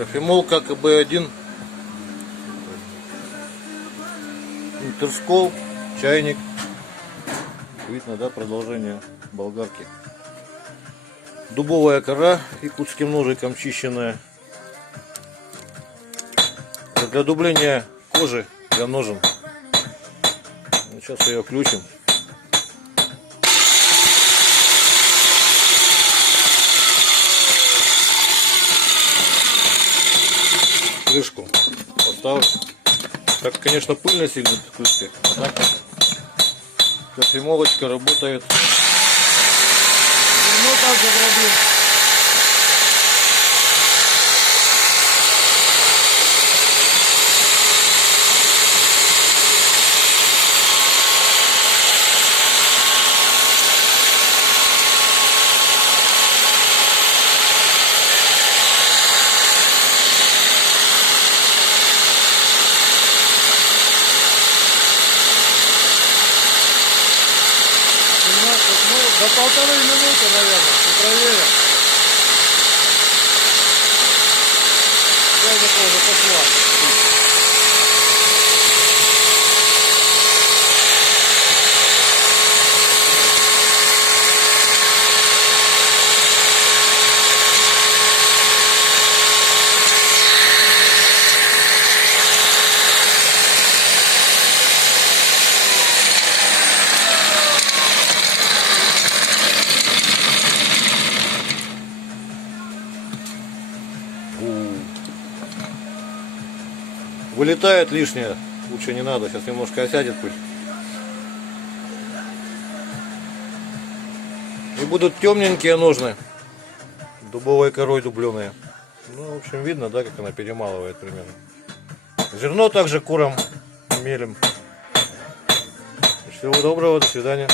Кофемолка КБ1, интерскол, чайник. Видно, да, продолжение болгарки. Дубовая кора якутским ножиком чищенная. Для дубления кожи для ножен. Сейчас ее включим. Крышку поставлю. Так, конечно, пыльно сильно в крышке. А так кофемолочка работает. Ну, так заграбим. До 1,5 минуты, наверное, проверим. Чайник уже пошла. Вылетает лишнее, лучше не надо, сейчас немножко осядет пыль. И будут темненькие ножны, дубовой корой дубленые. Ну, в общем, видно, да, как она перемалывает примерно. Зерно также курам мелем. Всего доброго, до свидания.